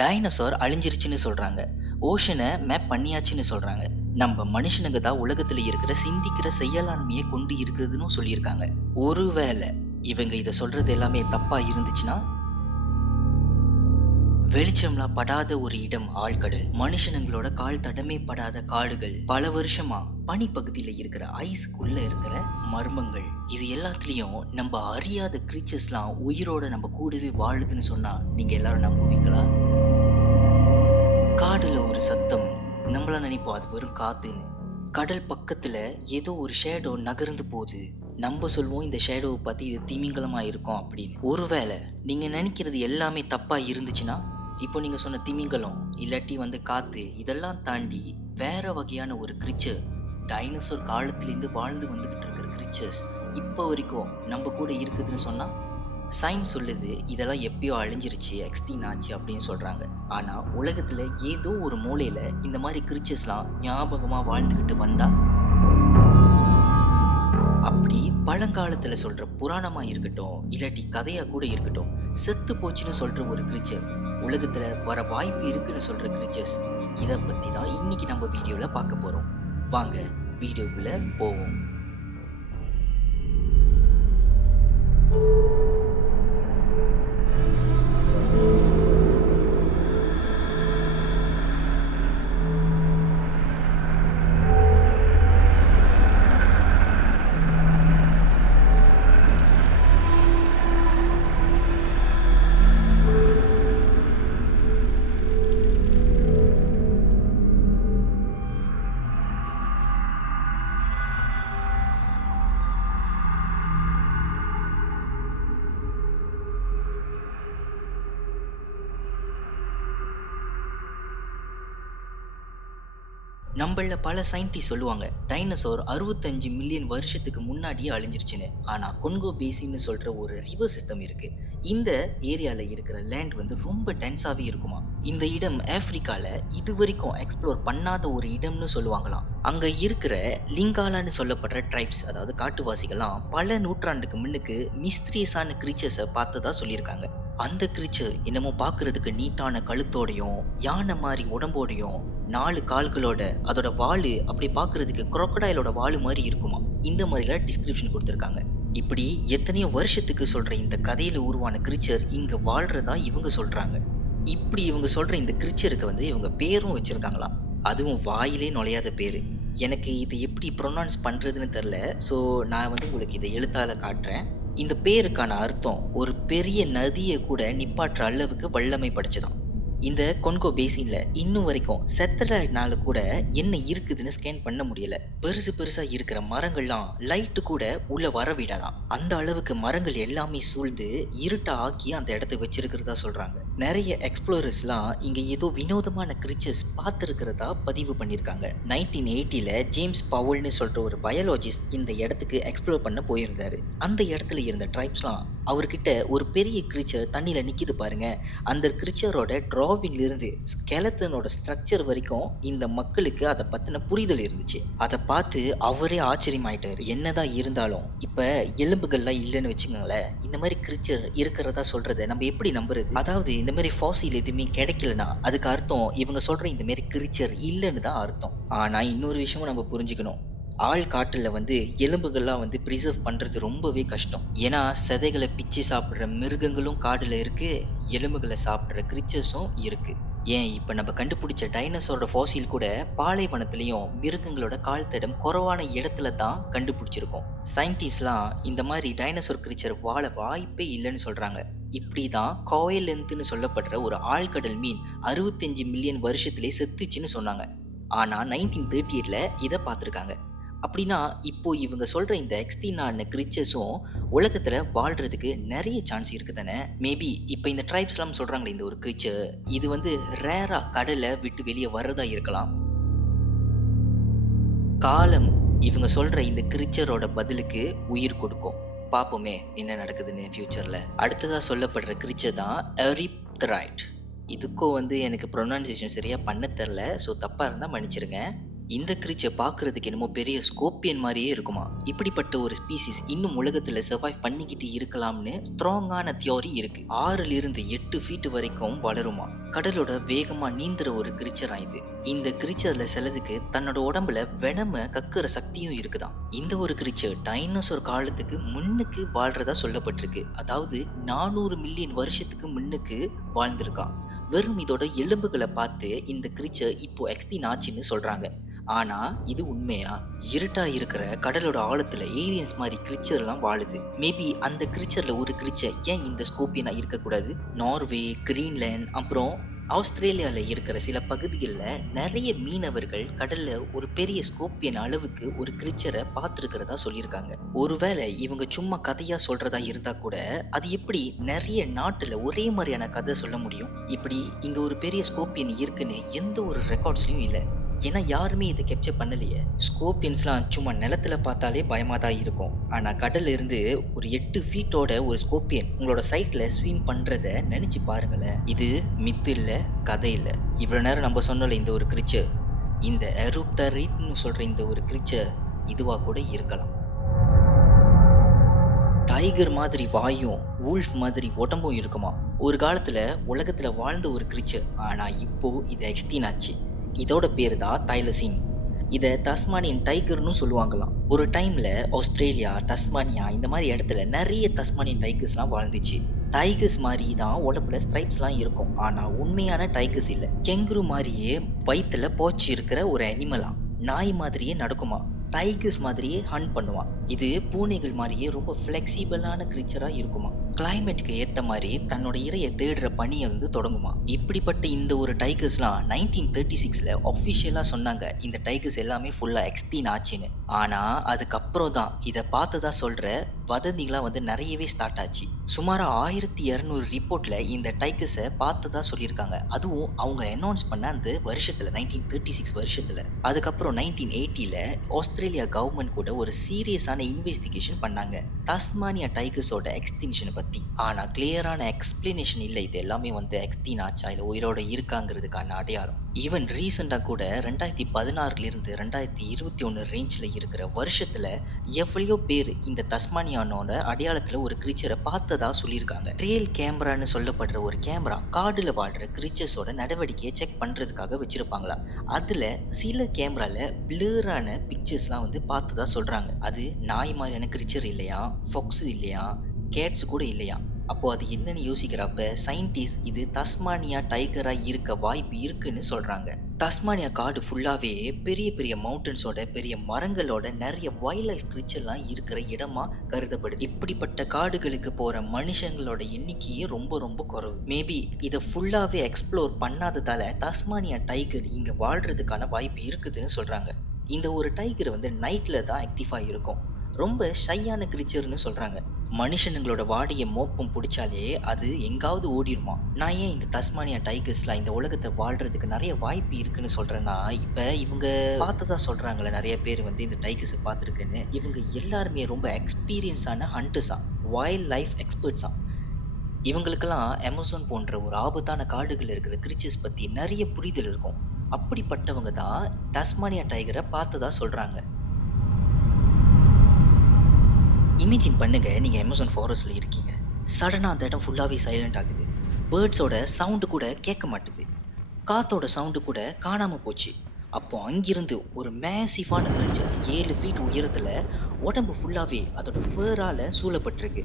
Dinosaur அழிஞ்சிருச்சுன்னு சொல்கிறாங்க ஓஷனை map பண்ணியாச்சுன்னு சொல்கிறாங்க நம்ம மனுஷனுங்க தான் உலகத்தில் இருக்கிற சிந்திக்கிற செயலாண்மையை கொண்டு இருக்குதுன்னு சொல்லியிருக்காங்க. ஒருவேளை இவங்க இதை சொல்கிறது எல்லாமே தப்பாக இருந்துச்சுன்னா? வெளிச்சம்லாம் படாத ஒரு இடம் ஆழ்கடல். மனுஷனுங்களோட கால் தடமே படாத காடுகள். பல வருஷமா பனிப்பகுதியில் இருக்கிற ஐஸ்க்குள்ள இருக்கிற மர்மங்கள். இது எல்லாத்துலேயும் நம்ம அறியாத கிரீச்சர்ஸ்லாம் உயிரோட நம்ம கூடவே வாழுதுன்னு சொன்னா நீங்க எல்லாரும் நம்புவீங்களா? காடுல ஒரு சத்தம். நம்மள நினைப்போம் அது வெறும் காத்துன்னு. கடல் பக்கத்துல ஏதோ ஒரு ஷேடோ நகர்ந்து போகுது. நம்ம சொல்லுவோம் இந்த ஷேடோவை பத்தி இது திமிங்கலமா இருக்கும் அப்படின்னு. ஒருவேளை நீங்க நினைக்கிறது எல்லாமே தப்பா இருந்துச்சுன்னா இப்போ நீங்க சொன்ன திமிங்கலம் இல்லாட்டி வந்து காத்து இதெல்லாம் தாண்டி வேற வகையான ஒரு கிரிச்சர் டைனோசர் காலத்திலேருந்து வாழ்ந்து வந்துகிட்டு இருக்கிற கிரிச்சர்ஸ் இப்போ வரைக்கும் நம்ம கூட இருக்குதுன்னு சொன்னா சயின்ஸ் சொல்லுது இதெல்லாம் எப்பயோ அழிஞ்சிருச்சு எக்ஸ்டீன் ஆச்சு அப்படின்னு சொல்கிறாங்க ஆனால் உலகத்தில் ஏதோ ஒரு மூலையில் இந்த மாதிரி கிரிச்சர்ஸ்லாம் ஞாபகமாக வாழ்ந்துக்கிட்டு வந்தா? அப்படி பழங்காலத்தில் சொல்கிற புராணமாக இருக்கட்டும் இல்லாட்டி கதையாக கூட இருக்கட்டும் செத்து போச்சுன்னு சொல்கிற ஒரு கிரிச்சர் உலகத்தில் வர வாய்ப்பு இருக்குன்னு சொல்கிற கிரிச்சர்ஸ் இதை பற்றி தான் இன்னைக்கு நம்ம வீடியோவில் பார்க்க போகிறோம் வாங்க வீடியோக்குள்ளே போவோம். நம்மள பல சயின்டிஸ்ட் சொல்லுவாங்க டைனோசர் அறுபத்தஞ்சு மில்லியன் வருஷத்துக்கு முன்னாடியே அழிஞ்சிருச்சுன்னு. ஆனால் கொன்கோ பேசின்னு சொல்கிற ஒரு ரிவர் சிஸ்டம் இருக்கு. இந்த ஏரியாவில் இருக்கிற லேண்ட் வந்து ரொம்ப டென்ஸாகவே இருக்குமா? இந்த இடம் ஆஃப்ரிக்காவில் இது வரைக்கும் எக்ஸ்ப்ளோர் பண்ணாத ஒரு இடம்னு சொல்லுவாங்களாம். அங்கே இருக்கிற லிங்காலான்னு சொல்லப்படுற ட்ரைப்ஸ் அதாவது காட்டுவாசிகள்லாம் பல நூற்றாண்டுக்கு முன்னுக்கு மிஸ்திரியஸான கிரீச்சர்ஸை பார்த்ததா சொல்லியிருக்காங்க. அந்த கிரிச்சர் என்னமோ பார்க்கறதுக்கு நீட்டான கழுத்தோடையும் யானை மாதிரி உடம்போடையும் நாலு கால்களோட அதோட வாள் அப்படி பார்க்கறதுக்கு குரோக்கடாயிலோட வாள் மாதிரி இருக்குமா? இந்த மாதிரிலாம் டிஸ்கிரிப்ஷன் கொடுத்துருக்காங்க. இப்படி எத்தனையோ வருஷத்துக்கு சொல்கிற இந்த கதையில் உருவான கிரிச்சர் இங்கே வாழ்கிறதா இவங்க சொல்கிறாங்க இப்படி இவங்க சொல்கிற இந்த கிரிச்சருக்கு வந்து இவங்க பேரும் வச்சிருக்காங்களாம் அதுவும் வாயிலே நுழையாத பேர். எனக்கு இது எப்படி ப்ரொனவுன்ஸ் பண்ணுறதுன்னு தெரில ஸோ நான் வந்து உங்களுக்கு இதை எழுத்தால் காட்டுறேன். இந்த பேருக்கான அர்த்தம் ஒரு பெரிய நதியை கூட நிப்பாட்டுற அளவுக்கு வல்லமை படைச்சதான் இந்த கொன்கோ பேசின்ல இன்னும் வரைக்கும் செத்தலைட்னால கூட என்ன இருக்குதுன்னு ஸ்கேன் பண்ண முடியல. பெருசு பெருசா இருக்கிற மரங்கள்லாம் லைட்டு கூட உள்ள வர விடாதாம் அந்த அளவுக்கு மரங்கள் எல்லாமே சூழ்ந்து இருட்டா ஆக்கி அந்த இடத்த வச்சிருக்கிறதா சொல்றாங்க. நிறைய எக்ஸ்ப்ளோரர்ஸ்லாம் இங்க ஏதோ வினோதமான கிரிச்சர்ஸ் பார்த்துருக்கிறதா பதிவு பண்ணியிருக்காங்க. நைன்டீன் எயிட்டில ஜேம்ஸ் பவுல்னு சொல்ற ஒரு பயாலஜிஸ்ட் இந்த இடத்துக்கு எக்ஸ்ப்ளோர் பண்ண போயிருந்தாரு. அந்த இடத்துல இருந்த ட்ரைப்ஸ்லாம் அவர்கிட்ட ஒரு பெரிய கிரீச்சர் தண்ணியில் நிற்கிது பாருங்க. அந்த கிரீச்சரோட டிராவிங்லேருந்து ஸ்கெலத்தனோட ஸ்ட்ரக்சர் வரைக்கும் இந்த மக்களுக்கு அதை பற்றின புரிதல் இருந்துச்சு. அதை பார்த்து அவரே ஆச்சரியமாயிட்டார். என்னதான் இருந்தாலும் இப்போ எலும்புகள்லாம் இல்லைன்னு வச்சுக்கோங்களேன். இந்த மாதிரி கிரீச்சர் இருக்கிறதா சொல்கிறத நம்ம எப்படி நம்புறது? அதாவது இந்த மாதிரி ஃபாசில் எதுவுமே கிடைக்கலனா அதுக்கு அர்த்தம் இவங்க சொல்கிற இந்த மாதிரி கிரீச்சர் இல்லைன்னு தான் அர்த்தம். ஆனால் இன்னொரு விஷயமும் நம்ம புரிஞ்சுக்கணும். ஆள் காட்டில் வந்து எலும்புகள்லாம் வந்து ப்ரிசர்வ் பண்ணுறது ரொம்பவே கஷ்டம். ஏன்னா சதைகளை பிச்சு சாப்பிட்ற மிருகங்களும் காடில் இருக்குது எலும்புகளை சாப்பிட்ற கிரிச்சர்ஸும் இருக்குது ஏன் இப்போ நம்ம கண்டுபிடிச்ச டைனோசரோட ஃபாசில் கூட பாலைவனத்துலேயும் மிருகங்களோட கால் தடம் குறைவான இடத்துல தான் கண்டுபிடிச்சிருக்கோம். சயின்டிஸ்ட்லாம் இந்த மாதிரி டைனோசர் கிரிச்சர் வாழ வாய்ப்பே இல்லைன்னு சொல்கிறாங்க இப்படி தான் கோயலென்த்துன்னு சொல்லப்படுற ஒரு ஆழ்கடல் மீன் அறுபத்தஞ்சு மில்லியன் வருஷத்துலேயே செத்துச்சுன்னு சொன்னாங்க. ஆனால் நைன்டீன் தேர்ட்டி எயிட்டில் இதை பார்த்துருக்காங்க. அப்படின்னா இப்போ இவங்க சொல்ற இந்த எக்ஸ்தீனான கிரிச்சர்ஸும் உலகத்துல வாழ்றதுக்கு நிறைய சான்ஸ் இருக்கு தானே மேபி இப்போ இந்த ட்ரைப்ஸ்லாம் சொல்றாங்களே இந்த ஒரு கிரிச்சர் இது வந்து ரேரா கடலை விட்டு வெளியே வர்றதா இருக்கலாம். காலம் இவங்க சொல்ற இந்த கிரிச்சரோட பதிலுக்கு உயிர் கொடுக்கும். பார்ப்போமே என்ன நடக்குதுன்னு ஃப்யூச்சரில் அடுத்ததாக சொல்லப்படுற கிரிச்சர் தான் எரிப்தரைட் இதுக்கும் வந்து எனக்கு ப்ரொனன்சியேஷன் சரியாக பண்ண தெரில ஸோ தப்பாக இருந்தால் மன்னிச்சிருங்க. இந்த கிரீச்சர் பார்க்கறதுக்கு என்னமோ பெரிய ஸ்கோப்பியன் மாதிரியே இருக்குமா? இப்படிப்பட்ட ஒரு ஸ்பீசிஸ் இன்னும் உலகத்துல சர்வைவ் பண்ணிக்கிட்டு இருக்கலாம்னு ஸ்ட்ராங்கான தியோரி இருக்கு. ஆறுல இருந்து எட்டு ஃபீட் வரைக்கும் வளருமா? கடலோட வேகமா நீந்துற ஒரு கிரிச்சரா இது. இந்த கிரிச்சர்ல சிலதுக்கு தன்னோட உடம்புல வெனம கக்குற சக்தியும் இருக்குதான் இந்த ஒரு கிரிச்சர் டைனோசர் காலத்துக்கு முன்னுக்கு வாழ்றதா சொல்லப்பட்டிருக்கு. அதாவது நானூறு மில்லியன் வருஷத்துக்கு முன்னுக்கு வாழ்ந்திருக்கான் வெறும் இதோட எலும்புகளை பார்த்து இந்த கிரிச்சர் இப்போ எக்ஸ்டின் ஆச்சுன்னு சொல்றாங்க. ஆனா இது உண்மையா? இருட்டா இருக்கிற கடலோட ஆழத்துல ஏலியன்ஸ் மாதிரி கிரிச்சர்லாம் வாழுது. மேபி அந்த கிரிச்சர்ல ஒரு கிரிச்சர் ஏன் இந்த ஸ்கோப்பியனா இருக்கக்கூடாது? நார்வே கிரீன்லேண்ட் அப்புறம் ஆஸ்திரேலியாவில் இருக்கிற சில பகுதிகளில் நிறைய மீனவர்கள் கடல்ல ஒரு பெரிய ஸ்கோப்பியன் அளவுக்கு ஒரு கிரிச்சரை பார்த்துருக்கிறதா சொல்லியிருக்காங்க. ஒருவேளை இவங்க சும்மா கதையா சொல்றதா இருந்தா கூட அது எப்படி நிறைய நாட்டில் ஒரே மாதிரியான கதை சொல்ல முடியும்? இப்படி இங்க ஒரு பெரிய ஸ்கோப்பியன் இருக்குன்னு எந்த ஒரு ரெக்கார்ட்ஸ்லையும் இல்லை. ஏன்னா யாருமே இதை கேப்சர் பண்ணலையே. ஸ்கோப்பியன்ஸ்லாம் சும்மா நிலத்துல பார்த்தாலே பயமாக தான் இருக்கும். ஆனால் கடல்ல இருந்து ஒரு எட்டு ஃபீட்டோட ஒரு ஸ்கோப்பியன் உங்களோட சைட்டில் ஸ்விம் பண்ணுறத நினச்சி பாருங்களேன். இது மித்து இல்லை கதை இல்லை. இவ்வளோ நேரம் நம்ம சொன்னல இந்த ஒரு கிரிச்சர் இந்த எருப்தரிட்னு சொல்கிற இந்த ஒரு கிரிச்சர் இதுவாக கூட இருக்கலாம். டைகர் மாதிரி வாயும் வூல்ஃப் மாதிரி உடம்பும் இருக்குமா? ஒரு காலத்தில் உலகத்தில் வாழ்ந்த ஒரு கிரிச்சர் ஆனால் இப்போது இது எக்ஸ்டீன் ஆச்சு. இதோட பேர் தான் தைலசின். இதை தஸ்மானியன் டைகர்னு சொல்லுவாங்களாம். ஒரு டைமில் ஆஸ்திரேலியா டஸ்மானியா இந்த மாதிரி இடத்துல நிறைய தஸ்மானியன் டைகர்ஸ்லாம் வாழ்ந்துச்சு. டைகர்ஸ் மாதிரி தான் உடம்புல ஸ்ட்ரைப்ஸ்லாம் இருக்கும். ஆனால் உண்மையான டைகர்ஸ் இல்லை. கெங்குரு மாதிரியே வயிற்றில் போச்சு இருக்கிற ஒரு அனிமலாம். நாய் மாதிரியே நடக்குமா? டைகர்ஸ் மாதிரியே ஹண்ட் பண்ணுவான். இது பூனைகள் மாதிரியே ரொம்ப ஃப்ளெக்சிபிளான க்ரீச்சராக இருக்குமா? கிளைமேட்டுக்கு ஏற்ற மாதிரி தன்னோட இறையை தேடுற பணியை வந்து தொடங்குமா? இப்படிப்பட்ட இந்த ஒரு டைகர்ஸ்லாம் நைன்டீன் தேர்ட்டி சிக்ஸில் ஒஃபிஷியலாக சொன்னாங்க இந்த டைகர்ஸ் எல்லாமே ஃபுல்லாக எக்ஸ்டீன் ஆச்சுன்னு. ஆனால் அதுக்கப்புறம் தான் இதை பார்த்ததா சொல்கிற வதந்திகளாக வந்து நிறையவே ஸ்டார்ட் ஆச்சு. சுமாராக ஆயிரத்தி இரநூறு ரிப்போர்ட்டில் இந்த டைகர்ஸை பார்த்ததா சொல்லியிருக்காங்க. அதுவும் அவங்க அனௌன்ஸ் பண்ண அந்த வருஷத்தில் நைன்டீன் தேர்ட்டி சிக்ஸ் வருஷத்தில். அதுக்கப்புறம் நைன்டீன் எயிட்டியில் ஆஸ்திரேலியா கவர்மெண்ட் கூட ஒரு சீரியஸான இன்வெஸ்டிகேஷன் பண்ணாங்க. டாஸ்மானியா டைகர்ஸோட எக்ஸ்டிங்ஷனை பற்றி ஆனால் கிளியரான எக்ஸ்பிளனேஷன் இல்லை. இது எல்லாமே வந்து எக்ஸ்டீன் ஆச்சா இல்லை உயிரோட இருக்காங்கிறதுக்கான அடையாளம். ஈவன் ரீசெண்டாக கூட ரெண்டாயிரத்தி பதினாறுலேருந்து ரெண்டாயிரத்தி இருபத்தி ஒன்று ரேஞ்சில் இருக்கிற வருஷத்தில் எவ்வளையோ பேர் இந்த தஸ்மானியானோட அடையாளத்தில் ஒரு கிரீச்சரை பார்த்ததா சொல்லியிருக்காங்க. ரியல் கேமரான்னு சொல்லப்படுற ஒரு கேமரா காடில் வாழ்கிற கிரீச்சர்ஸோட நடவடிக்கையை செக் பண்ணுறதுக்காக வச்சுருப்பாங்களா? அதில் சில கேமராவில் பிளரான பிக்சர்ஸ்லாம் வந்து பார்த்ததா சொல்கிறாங்க அது நாய் மாதிரியான கிரீச்சர் இல்லையா? ஃபொக்ஸு இல்லையா? கேட்ஸ் கூட இல்லையா? அப்போது அது என்னன்னு யோசிக்கிறப்ப சயின்டிஸ்ட் இது தஸ்மானியா டைகராக இருக்க வாய்ப்பு இருக்குன்னு சொல்கிறாங்க தஸ்மானியா காடு ஃபுல்லாகவே பெரிய பெரிய மவுண்டன்ஸோட பெரிய மரங்களோட நிறைய வைல்ட் லைஃப் கிரிச்சர்லாம் இருக்கிற இடமா கருதப்படுது. இப்படிப்பட்ட காடுகளுக்கு போகிற மனுஷங்களோட எண்ணிக்கையே ரொம்ப ரொம்ப குறைவு. மேபி இதை ஃபுல்லாகவே எக்ஸ்ப்ளோர் பண்ணாததால் தஸ்மானியா டைகர் இங்கே வாழ்கிறதுக்கான வாய்ப்பு இருக்குதுன்னு சொல்கிறாங்க இந்த ஒரு டைகர் வந்து நைட்டில் தான் ஆக்டிவாக இருக்கும். ரொம்ப ஷையான கிரிச்சர்னு சொல்கிறாங்க மனுஷனுங்களோட வாடிய மோப்பம் பிடிச்சாலே அது எங்காவது ஓடிடுமா நான் ஏன் இந்த தஸ்மானியா டைகர்ஸில் இந்த உலகத்தை வாழ்கிறதுக்கு நிறைய வாய்ப்பு இருக்குன்னு சொல்கிறேன்னா இப்போ இவங்க பார்த்ததா சொல்கிறாங்களே நிறைய பேர் வந்து இந்த டைகர்ஸை பார்த்துருக்குன்னு. இவங்க எல்லாருமே ரொம்ப எக்ஸ்பீரியன்ஸான ஹண்டர்ஸா வைல்ட் லைஃப் எக்ஸ்பர்ட்ஸா இவங்களுக்கெல்லாம் அமேசான் போன்ற ஒரு ஆபத்தான காடுகள் இருக்கிற கிரிச்சர்ஸ் பற்றி நிறைய புரிதல் இருக்கும். அப்படிப்பட்டவங்க தான் தஸ்மானியா டைகரை பார்த்ததா சொல்கிறாங்க இமேஜின் பண்ணுங்க நீங்கள் அமேசான் ஃபாரஸ்ட்டில் இருக்கீங்க. சடனாக அந்த இடம் ஃபுல்லாகவே சைலண்ட் ஆகுது. பேர்ட்ஸோட சவுண்டு கூட கேட்க மாட்டுது. காத்தோட சவுண்டு கூட காணாமல் போச்சு. அப்போ அங்கிருந்து ஒரு மேசிஃபான கிரீச்சர் ஏழு ஃபீட் உயரத்தில் உடம்பு ஃபுல்லாகவே அதோட ஃபேரால் சூழப்பட்டிருக்கு.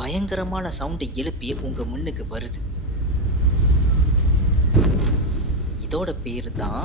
பயங்கரமான சவுண்டை எழுப்பி உங்கள் முன்னுக்கு வருது. இதோட பேர் தான்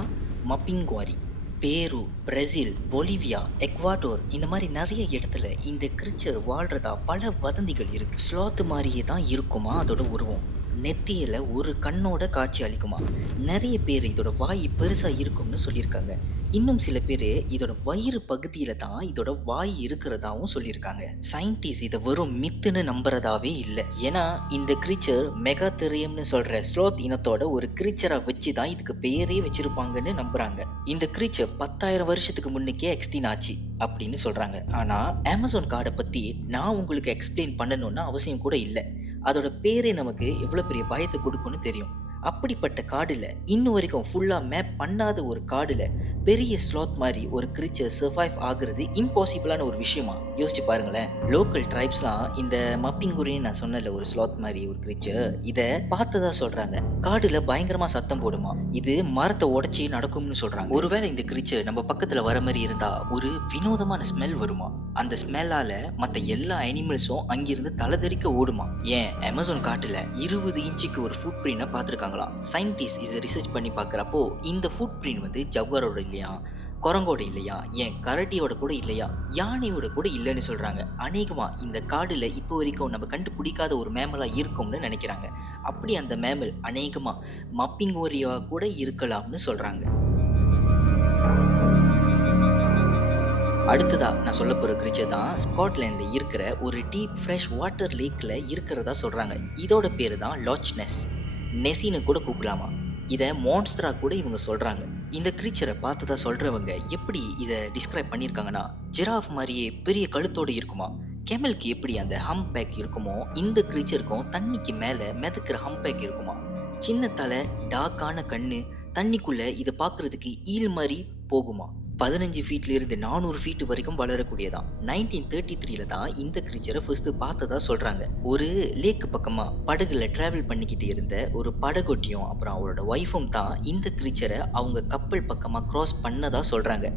மப்பிங்குவாரி பேரு பிரேசில் பொலிவியா எக்வாடோர் இந்த மாதிரி நிறைய இடத்துல இந்த கிரிச்சர் வாழ்றதா பல வதந்திகள் இருக்கு. ஸ்லாத் மாதிரியே தான் இருக்குமா அதோட உருவம்? நெத்தியில ஒரு கண்ணோட காட்சி அளிக்குமா? நிறைய பேர் இதோட வாய் பெருசா இருக்கும்னு சொல்லியிருக்காங்க. இன்னும் சில பேர் இதோட வயிறு பகுதியில தான் இதோட வாய் இருக்கிறதாவும் சொல்லியிருக்காங்க. சயின்டிஸ்ட் இதை வெறும் மித்துன்னு நம்புறதாவே இல்லை. ஏன்னா இந்த கிரீச்சர் மெகாதெரியம்னு சொல்ற ஸ்லோத் இனத்தோட ஒரு கிரீச்சரா வச்சு தான் இதுக்கு பேரே வச்சிருப்பாங்கன்னு நம்புறாங்க. இந்த கிரீச்சர் பத்தாயிரம் வருஷத்துக்கு முன்னுக்கே எக்ஸ்டீன் ஆச்சு அப்படின்னு சொல்றாங்க. ஆனா அமேசான் கார்டை பத்தி நான் உங்களுக்கு எக்ஸ்பிளைன் பண்ணணும்னு அவசியம் கூட இல்லை. அதோட பேரே நமக்கு எவ்வளோ பெரிய பயத்தை கொடுக்கும்னு தெரியும். அப்படிப்பட்ட காடில் இன்னும் வரைக்கும் ஃபுல்லாக மேப் பண்ணாத ஒரு காடில் பெரிய ஸ்லாத் மாதிரி ஒரு கிரீச்சர் சர்வைவ் ஆகுறது இம்பாசிபிளான ஒரு விஷயமா? யோசிச்சு பாருங்களேன். லோக்கல் ட்ரைப்ஸ்லாம் இந்த மப்பிங்குரின்னு நான் சொன்னல ஒரு ஸ்லாத் மாதிரி ஒரு கிரீச்சர் இதை பார்த்ததா சொல்றாங்க. காடுல பயங்கரமா சத்தம் போடுமா? இது மரத்தை உடைச்சி நடக்கும்னு சொல்றாங்க. ஒருவேளை இந்த கிரீச்சர் நம்ம பக்கத்துல வர மாதிரி இருந்தா ஒரு வினோதமான ஸ்மெல் வருமா? அந்த ஸ்மெல்லால மற்ற எல்லா அனிமல்ஸும் அங்கிருந்து தலைதெறிக்க ஓடுமா? ஏன்? அமேசான் காட்டில் இருபது இன்ச்சுக்கு ஒரு ஃபுட் பிரிண்டை பார்த்துருக்காங்களாம். சயின்டிஸ்ட் இதை ரிசர்ச் பண்ணி பார்க்குறப்போ இந்த ஃபுட் பிரிண்ட் வந்து ஜவ்வரோட இல்லையா? குரங்கோட இல்லையா? ஏன்? கரடியோட கூட இல்லையா? யானையோட கூட இல்லைன்னு சொல்கிறாங்க அநேகமாக இந்த காடில் இப்போ வரைக்கும் நம்ம கண்டுபிடிக்காத ஒரு மேமலாக இருக்கும்னு நினைக்கிறாங்க. அப்படி அந்த மேமல் அநேகமா மப்பிங்கோரியா கூட இருக்கலாம்னு சொல்கிறாங்க அடுத்ததாக நான் சொல்ல போகிற கிரீச்சர் தான் ஸ்காட்லாண்டில் இருக்கிற ஒரு டீப் ஃப்ரெஷ் வாட்டர் லேக்கில் இருக்கிறதா சொல்கிறாங்க இதோட பேர் தான் லாச்னஸ் நெசின்னு கூட கூப்பிடலாமா? இதை மான்ஸ்டரா கூட இவங்க சொல்கிறாங்க இந்த கிரீச்சரை பார்த்ததா சொல்கிறவங்க எப்படி இதை டிஸ்கிரைப் பண்ணியிருக்காங்கன்னா ஜிராஃப் மாதிரியே பெரிய கழுத்தோடு இருக்குமா? கெமலுக்கு எப்படி அந்த ஹம் பேக் இருக்குமோ இந்த கிரீச்சருக்கும் தண்ணிக்கு மேலே மிதக்கிற ஹம் பேக் இருக்குமா? சின்ன தலை டார்க்கான கண்ணு தண்ணிக்குள்ளே இதை பார்க்கறதுக்கு ஈல் மாதிரி போகுமா? பதினஞ்சு ஃபீட்லேருந்து நானூறு ஃபீட் வரைக்கும் வளரக்கூடியதான். நைன்டீன் தேர்ட்டி த்ரீல தான் இந்த கிரீச்சரை ஃபர்ஸ்ட் பார்த்ததா சொல்கிறாங்க ஒரு லேக் பக்கமாக படகுல ட்ராவல் பண்ணிக்கிட்டு இருந்த ஒரு படகொட்டியும் அப்புறம் அவரோட ஒய்ஃபும் தான் இந்த கிரீச்சரை அவங்க கப்பல் பக்கமாக க்ராஸ் பண்ணதா சொல்கிறாங்க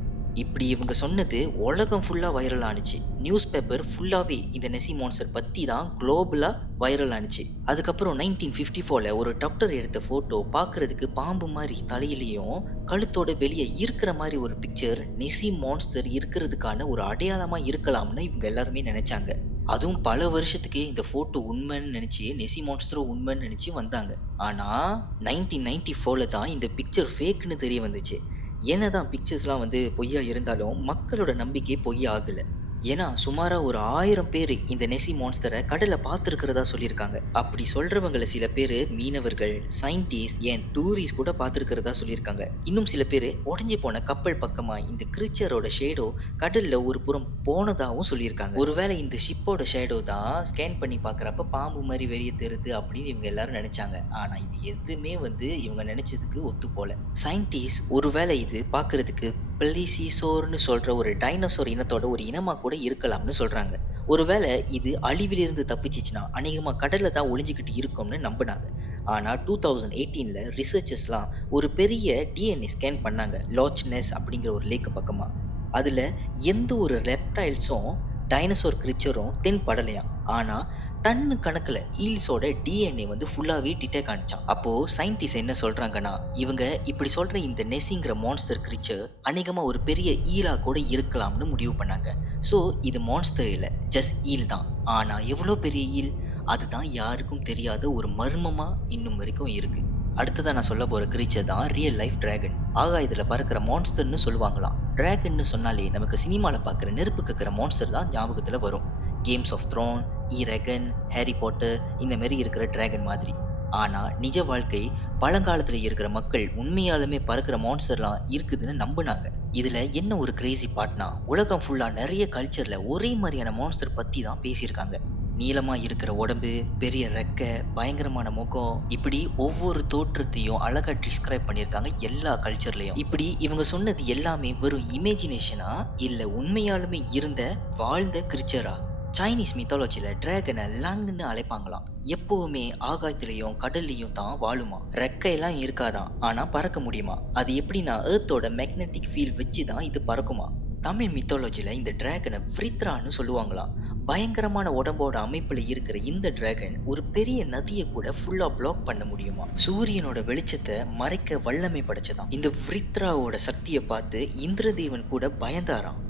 இப்படி இவங்க சொன்னது உலகம் ஃபுல்லாக வைரல் ஆனுச்சு. நியூஸ் பேப்பர் ஃபுல்லாகவே இந்த நெசி மான்ஸ்டர் பற்றி தான் குளோபலாக வைரல் ஆனுச்சு. அதுக்கப்புறம் நைன்டீன் ஃபிஃப்டி ஃபோரில் ஒரு டாக்டர் எடுத்த ஃபோட்டோ பார்க்குறதுக்கு பாம்பு மாதிரி தலையிலையும் கழுத்தோட வெளியே இருக்கிற மாதிரி ஒரு பிக்சர் நெசி மான்ஸ்டர் இருக்கிறதுக்கான ஒரு அடையாளமாக இருக்கலாம்னு இவங்க எல்லாருமே நினச்சாங்க. அதுவும் பல வருஷத்துக்கு இந்த ஃபோட்டோ உண்மைன்னு நினச்சி நெசி மான்ஸ்டரும் உண்மைன்னு நினச்சி வந்தாங்க. ஆனால் நைன்டீன் நைன்டி ஃபோரில் தான் இந்த பிக்சர் ஃபேக்குன்னு தெரிய வந்துச்சு. என்னதான் பிக்சர்ஸ்லாம் வந்து பொய்யா இருந்தாலும் மக்களோட நம்பிக்கை பொய்யா ஆகலை ஏன்னா சுமாராக ஒரு ஆயிரம் பேர் இந்த நெசி மான்ஸ்டரை கடலை பார்த்துருக்கிறதா சொல்லியிருக்காங்க. அப்படி சொல்கிறவங்கள சில பேர் மீனவர்கள் சயின்டிஸ்ட் ஏன் டூரிஸ்ட் கூட பார்த்துருக்கிறதா சொல்லியிருக்காங்க. இன்னும் சில பேர் உடஞ்சி போன கப்பல் பக்கமாக இந்த கிரிச்சரோட ஷேடோ கடலில் ஒரு புறம் போனதாகவும் சொல்லியிருக்காங்க. ஒருவேளை இந்த ஷிப்போட ஷேடோ தான் ஸ்கேன் பண்ணி பார்க்குறப்ப பாம்பு மாதிரி வெளியே தெருது அப்படின்னு இவங்க எல்லாரும் நினச்சாங்க. ஆனால் இது எதுவுமே வந்து இவங்க நினச்சதுக்கு ஒத்து போல சயின்டிஸ்ட் ஒருவேளை இது பார்க்குறதுக்கு பிளிசிசோர்னு சொல்கிற ஒரு டைனோசோர் இனத்தோட ஒரு இனமாக கூட இருக்கலாம்னு சொல்கிறாங்க ஒருவேளை இது அழிவிலிருந்து தப்பிச்சிச்சுன்னா அநேகமாக கடலில் தான் ஒளிஞ்சிக்கிட்டு இருக்கும்னு நம்பினாங்க. ஆனால் டூ தௌசண்ட் எயிட்டீனில் ரிசர்ச்சர்ஸ்லாம் ஒரு பெரிய டிஎன்ஏ ஸ்கேன் பண்ணாங்க லாச்னஸ் அப்படிங்கிற ஒரு லேக்கு பக்கமாக அதில் எந்த ஒரு ரெப்டைல்ஸும் டைனோசோர் கிரிச்சரும் தென்படலையாம். ஆனால் டன்னு கணக்கில் ஈல்ஸோட டிஎன்ஏ வந்து ஃபுல்லாகவே டிடெக்ட் காணிச்சான் அப்போது சயின்டிஸ்ட் என்ன சொல்கிறாங்கன்னா இவங்க இப்படி சொல்கிற இந்த நெஸ்ஸிங்கிற மான்ஸ்டர் கிரிச்சர் அநேகமாக ஒரு பெரிய ஈலா கூட இருக்கலாம்னு முடிவு பண்ணாங்க. ஸோ இது மான்ஸ்டர் இல்லை ஜஸ்ட் ஈல் தான். ஆனால் எவ்வளோ பெரிய ஈல் அதுதான் யாருக்கும் தெரியாத ஒரு மர்மமாக இன்னும் வரைக்கும் இருக்குது அடுத்ததாக நான் சொல்ல போகிற கிரீச்சர் தான் ரியல் லைஃப் டிராகன் ஆகாயத்தில் பறக்கிற மான்ஸ்டர்னு சொல்லுவாங்களாம். டிராகன்னு சொன்னாலே நமக்கு சினிமாவில் பார்க்குற நெருப்பு கேட்குற மான்ஸ்டர் தான் ஞாபகத்தில் வரும். Games of throne Eragon Harry Potter இந்த மாதிரி இருக்கிற டிராகன் மாதிரி. ஆனால் நிஜ வாழ்க்கை பழங்காலத்தில் இருக்கிற மக்கள் உண்மையாலுமே பறக்கிற மான்ஸ்டர்லாம் இருக்குதுன்னு நம்பினாங்க. இதில் என்ன ஒரு கிரேசி பாட்னா உலகம் ஃபுல்லாக நிறைய கல்ச்சரில் ஒரே மாதிரியான மான்ஸ்டர் பற்றி தான் பேசியிருக்காங்க. நீளமாக இருக்கிற உடம்பு பெரிய ரெக்கை பயங்கரமான முகம் இப்படி ஒவ்வொரு தோற்றத்தையும் அழகாக டிஸ்கிரைப் பண்ணியிருக்காங்க எல்லா கல்ச்சர்லையும் இப்படி இவங்க சொன்னது எல்லாமே வெறும் இமேஜினேஷனா இல்லை உண்மையாலுமே இருந்த வாழ்ந்த கிரிச்சரா சைனீஸ் மித்தாலஜியில் டிராகனை லாங்னு அழைப்பாங்களாம். எப்போவுமே ஆகாயத்திலையும் கடல்லையும் தான் வாழுமா? ரெக்கையெல்லாம் இருக்காதான் ஆனால் பறக்க முடியுமா? அது எப்படின்னா ஏர்த்தோட மேக்னெட்டிக் ஃபீல் வச்சு தான் இது பறக்குமா? தமிழ் மித்தாலஜியில் இந்த டிராகனை ஃப்ரித்ரான்னு சொல்லுவாங்களாம். பயங்கரமான உடம்போட அமைப்பில் இருக்கிற இந்த டிராகன் ஒரு பெரிய நதியை கூட ஃபுல்லாக பிளாக் பண்ண முடியுமா? சூரியனோட வெளிச்சத்தை மறைக்க வல்லமை படைச்சதாம். இந்த ஃப்ரித்ராவோட சக்தியை பார்த்து இந்திரதேவன் கூட பயந்தாராம்.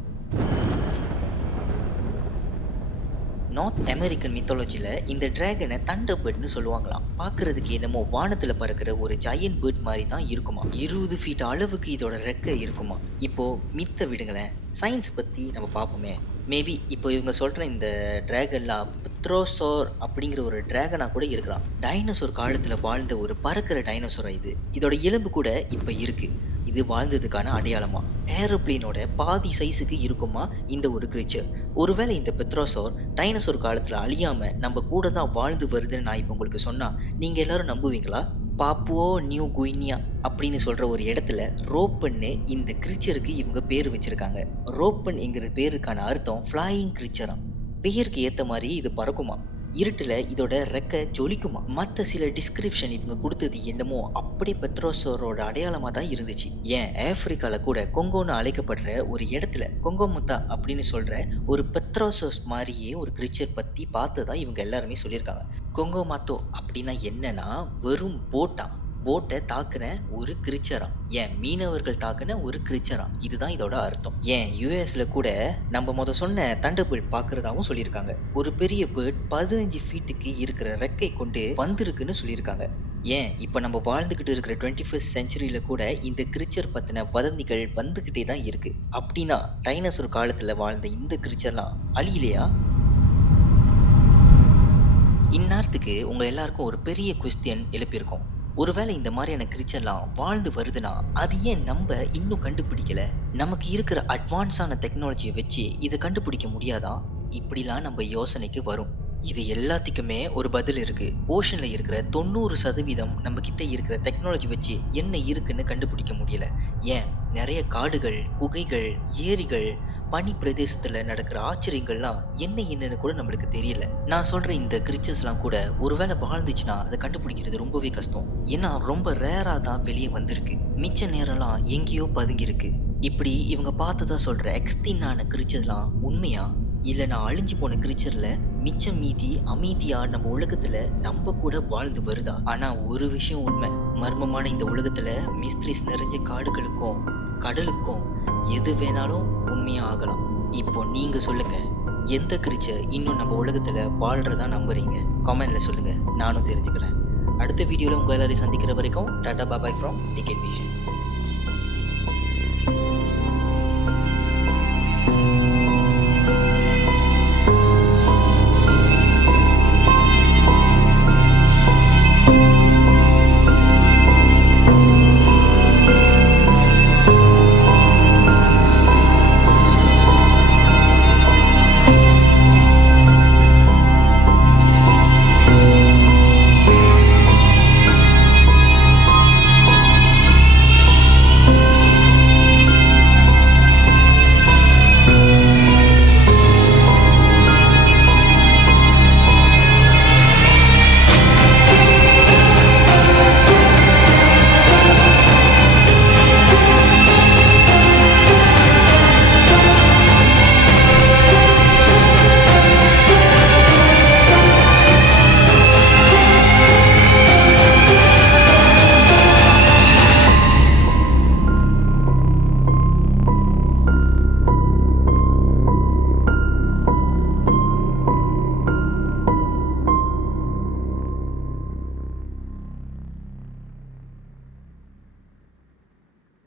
நார்த் அமெரிக்கன் மித்தாலஜியில் இந்த டிராகனை தண்டர் பேர்ட்னு சொல்லுவாங்களாம். பார்க்கறதுக்கு என்னமோ வானத்தில் பறக்கிற ஒரு ஜயன் பேர்ட் மாதிரி தான் இருக்குமா? இருபது ஃபீட் அளவுக்கு இதோட ரெக்கை இருக்குமா? இப்போ மித்த விடுங்களேன். சயின்ஸ் பற்றி நம்ம பார்ப்போமே. மேபி இப்போ இவங்க சொல்கிற இந்த டிராகன்லாம் புத்ரோசோர் அப்படிங்கிற ஒரு டிராகனாக கூட இருக்கலாம். டைனோசோர் காலத்தில் வாழ்ந்த ஒரு பறக்கிற டைனோசோரா இது. இதோட எலும்பு கூட இப்போ இருக்குது இது வாழ்ந்ததுக்கான அடையாளமா? ஏரோப்ளேனோட பாதி சைஸுக்கு இருக்குமா இந்த ஒரு கிரீச்சர் ஒருவேளை இந்த பெத்ரோசோர் டைனோசோர் காலத்தில் அழியாமல் நம்ம கூட தான் வாழ்ந்து வருதுன்னு நான் இப்போ உங்களுக்கு சொன்னால் நீங்கள் எல்லாரும் நம்புவீங்களா? பாப்புவோ நியூ குயினியா அப்படின்னு சொல்கிற ஒரு இடத்துல ரோப்பன்னு இந்த கிரீச்சருக்கு இவங்க பேர் வச்சுருக்காங்க. ரோப்பன் என்கிற பேருக்கான அர்த்தம் ஃப்ளாயிங் கிரீச்சராம் பெயருக்கு ஏற்ற மாதிரி இது பறக்குமா? இருட்டில் இதோட ரெக்க ஜொலிக்குமா? மற்ற சில டிஸ்கிரிப்ஷன் இவங்க கொடுத்தது என்னமோ அப்படி பெத்ரோசோரோட அடையாளமாக தான் இருந்துச்சு. ஏன்? ஆப்பிரிக்காவில் கூட கொங்கோன்னு அழைக்கப்படுற ஒரு இடத்துல கொங்கோமுத்தா அப்படின்னு சொல்கிற ஒரு பெத்ரோசோஸ் மாதிரியே ஒரு கிரிச்சர் பற்றி பார்த்து தான் இவங்க எல்லாருமே சொல்லியிருக்காங்க. கொங்கோமாத்தோ அப்படின்னா என்னன்னா வெறும் போட்டா போட்டை தாக்குன ஒரு கிரிச்சரா ஏன் மீனவர்கள் தாக்குன ஒரு கிரிச்சரா இதுதான் இதோட அர்த்தம். ஏன் யூஎஸ்ல கூட நம்ம முத சொன்ன தண்டர் பேர்ட் சொல்லியிருக்காங்க. ஒரு பெரிய பேர்ட் பதினஞ்சு ஃபீட்டுக்கு இருக்கிற ரெக்கை கொண்டு வந்திருக்குன்னு சொல்லியிருக்காங்க. ஏன்? இப்போ நம்ம வாழ்ந்துக்கிட்டு இருக்கிற டுவெண்ட்டி ஃபஸ்ட் செஞ்சுரியில் கூட இந்த கிரிச்சர் பற்றின வதந்திகள் வந்துக்கிட்டே தான் இருக்குது அப்படின்னா டைனசோர் காலத்தில் வாழ்ந்த இந்த கிரிச்சர்லாம் அழியிலையா? இந்நேரத்துக்கு உங்கள் எல்லாருக்கும் ஒரு பெரிய கொஸ்டின் எழுப்பியிருக்கோம். ஒருவேளை இந்த மாதிரியான கிரிச்சர்லாம் வாழ்ந்து வருதுன்னா அது ஏன் நம்ம இன்னும் கண்டுபிடிக்கல? நமக்கு இருக்கிற அட்வான்ஸான டெக்னாலஜியை வச்சு இதை கண்டுபிடிக்க முடியாதா? இப்படிலாம் நம்ம யோசனைக்கு வரும். இது எல்லாத்துக்குமே ஒரு பதில் இருக்கு. ஓஷன்ல இருக்கிற தொண்ணூறு சதவீதம் நம்ம கிட்ட இருக்கிற டெக்னாலஜி வச்சு என்ன இருக்குன்னு கண்டுபிடிக்க முடியல. ஏன்? நிறைய காடுகள் குகைகள் ஏரிகள் பனி பிரதேசத்துல நடக்கிற ஆச்சரியங்கள்லாம் என்ன என்னன்னு கூட நம்மளுக்கு தெரியல. நான் சொல்ற இந்த கிரிச்சர்ஸ்லாம் கூட ஒருவேளை வாழ்ந்துச்சுன்னா அதை கண்டுபிடிக்கிறது ரொம்பவே கஷ்டம். ஏன்னா ரொம்ப ரேரா தான் வெளியே வந்திருக்கு. மிச்ச நேரம்லாம் எங்கேயோ பதுங்கியிருக்கு. இப்படி இவங்க பார்த்ததா சொல்ற எக்ஸ்தீனான கிரிச்சர்லாம் உண்மையா? இல்லை நான் அழிஞ்சு போன கிரிச்சரில் மிச்சம் மீதி அமைதியா நம்ம உலகத்துல நம்ம கூட வாழ்ந்து வருதா? ஆனா ஒரு விஷயம் உண்மை. மர்மமான இந்த உலகத்துல மிஸ்திரிஸ் நிறைஞ்ச காடுகளுக்கும் கடலுக்கும் எது வேணாலும் உண்மையாக ஆகலாம். இப்போ நீங்க சொல்லுங்க எந்த கிரிச்சர் இன்னும் நம்ம உலகத்துல வாழ்றதா நம்புறீங்க? கமெண்ட்ல சொல்லுங்க நானும் தெரிஞ்சுக்கிறேன். அடுத்த வீடியோவில் உங்கள் எல்லாரையும் சந்திக்கிற வரைக்கும் tata bye bye from Ticket Vision